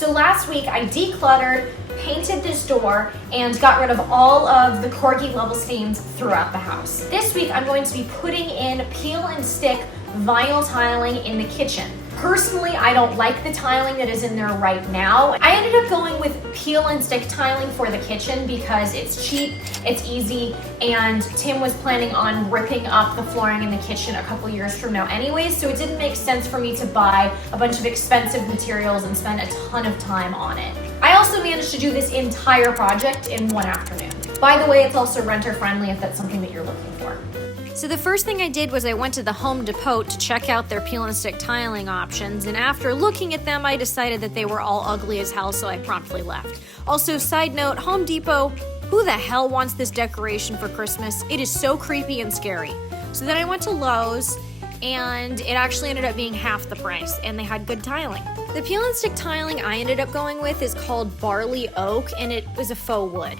So last week I decluttered, painted this door, and got rid of all of the corgi level stains throughout the house. This week I'm going to be putting in peel and stick vinyl tiling in the kitchen. Personally, I don't like the tiling that is in there right now. I ended up going with peel and stick tiling for the kitchen because it's cheap, it's easy, and Tim was planning on ripping up the flooring in the kitchen a couple years from now anyways, so it didn't make sense for me to buy a bunch of expensive materials and spend a ton of time on it. I also managed to do this entire project in one afternoon. By the way, it's also renter friendly if that's something that you're looking for. So the first thing I did was I went to the Home Depot to check out their peel and stick tiling options, and after looking at them, I decided that they were all ugly as hell, so I promptly left. Also, side note, Home Depot, who the hell wants this decoration for Christmas? It is so creepy and scary. So then I went to Lowe's, and it actually ended up being half the price, and they had good tiling. The peel and stick tiling I ended up going with is called Barley Oak, and it was a faux wood.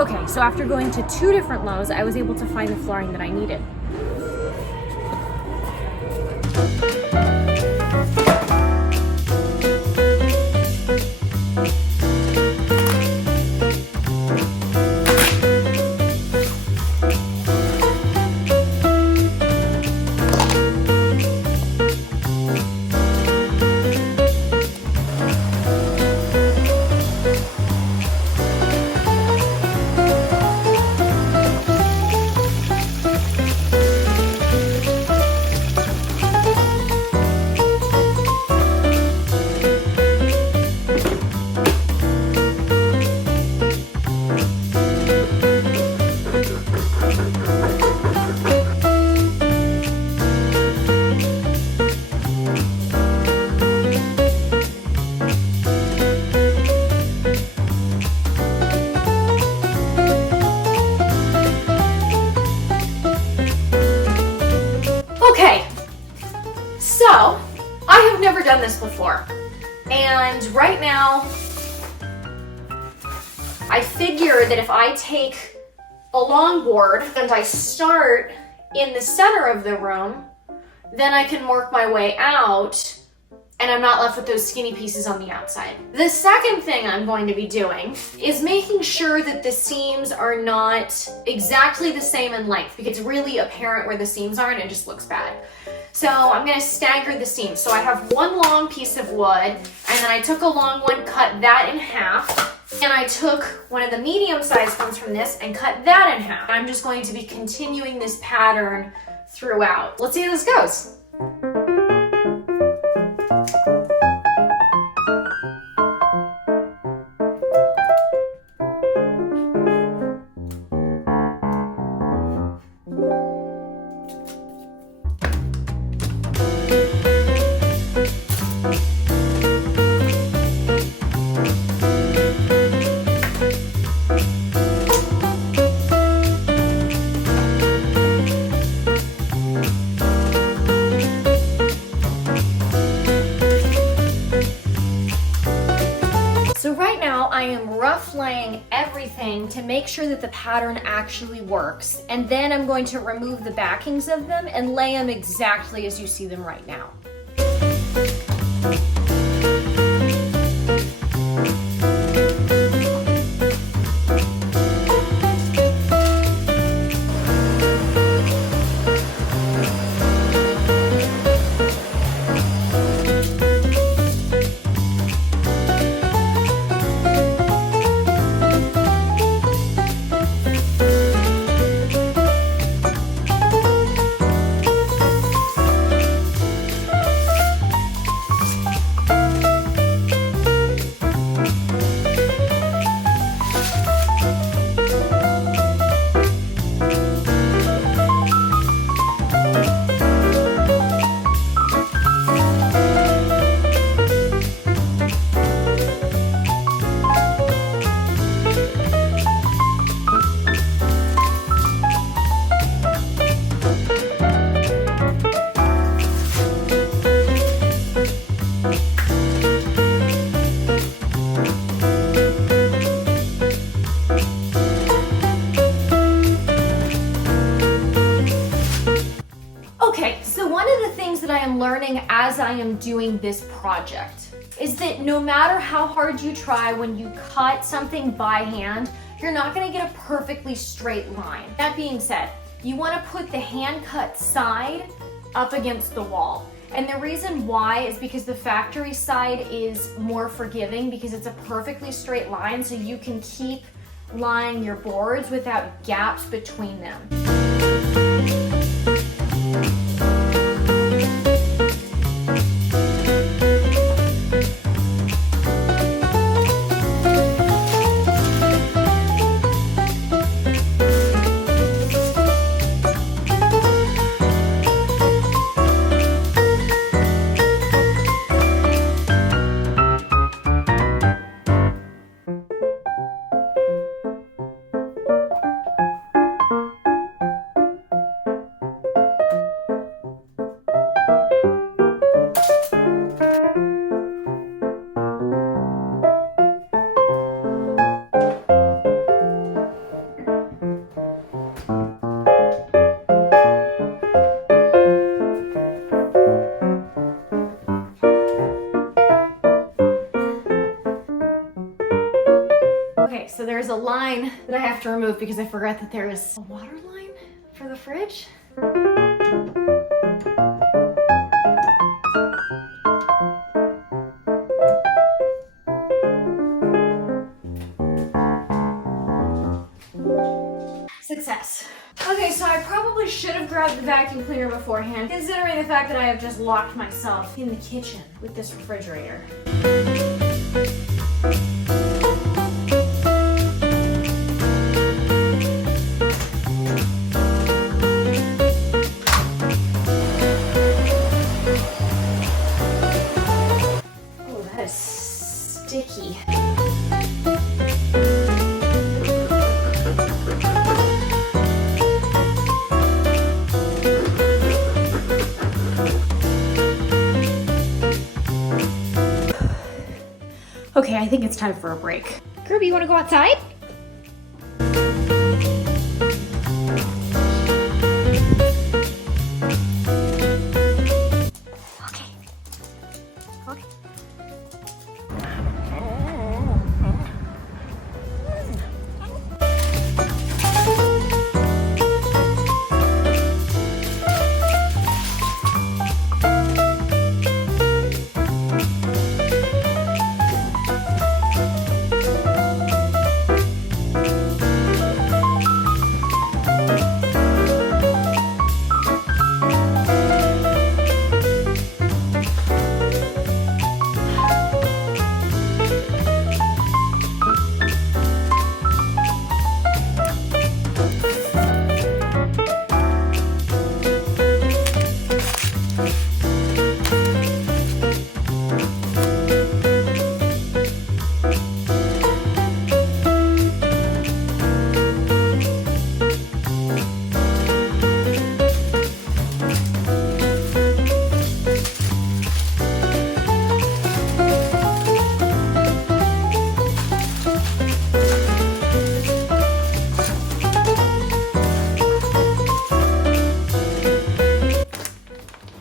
Okay, so after going to 2 different Lowe's, I was able to find the flooring that I needed. Okay, so I have never done this before, and right now I figure that if I take a longboard and I start in the center of the room, then I can work my way out and I'm not left with those skinny pieces on the outside. The second thing I'm going to be doing is making sure that the seams are not exactly the same in length, because it's really apparent where the seams are and it just looks bad. So I'm gonna stagger the seams. So I have one long piece of wood, and then I took a long one, cut that in half, and I took one of the medium-sized ones from this and cut that in half. I'm just going to be continuing this pattern throughout. Let's see how this goes. So right now I am rough laying everything to make sure that the pattern actually works, and then I'm going to remove the backings of them and lay them exactly as you see them right now. as I am doing this project is that no matter how hard you try when you cut something by hand, you're not gonna get a perfectly straight line. That being said, you wanna put the hand cut side up against the wall. And the reason why is because the factory side is more forgiving because it's a perfectly straight line, so you can keep lying your boards without gaps between them. Okay, so there's a line that I have to remove because I forgot that there is a water line for the fridge. Success. Okay, so I probably should have grabbed the vacuum cleaner beforehand, considering the fact that I have just locked myself in the kitchen with this refrigerator. Oh, that is sticky. Okay, I think it's time for a break. Kirby, you want to go outside? Okay. Okay.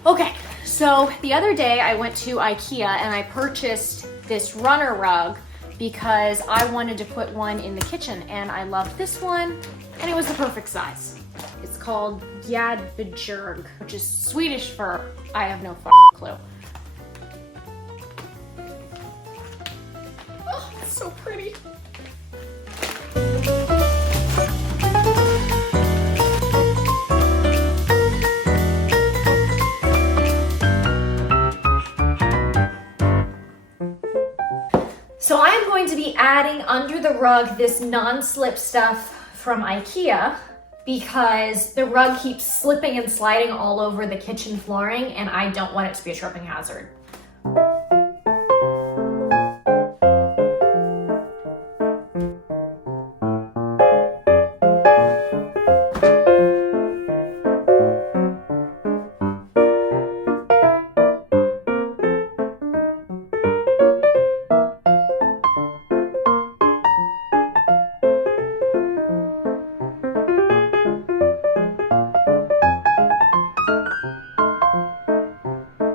Okay, so the other day I went to Ikea and I purchased this runner rug because I wanted to put one in the kitchen, and I loved this one and it was the perfect size. It's called Jadbjerg, which is Swedish for I have no clue. Oh, it's so pretty. So I am going to be adding under the rug this non-slip stuff from Ikea because the rug keeps slipping and sliding all over the kitchen flooring and I don't want it to be a tripping hazard.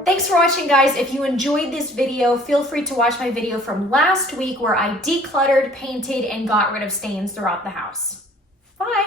Thanks for watching, guys. If you enjoyed this video, feel free to watch my video from last week where I decluttered, painted, and got rid of stains throughout the house. Bye.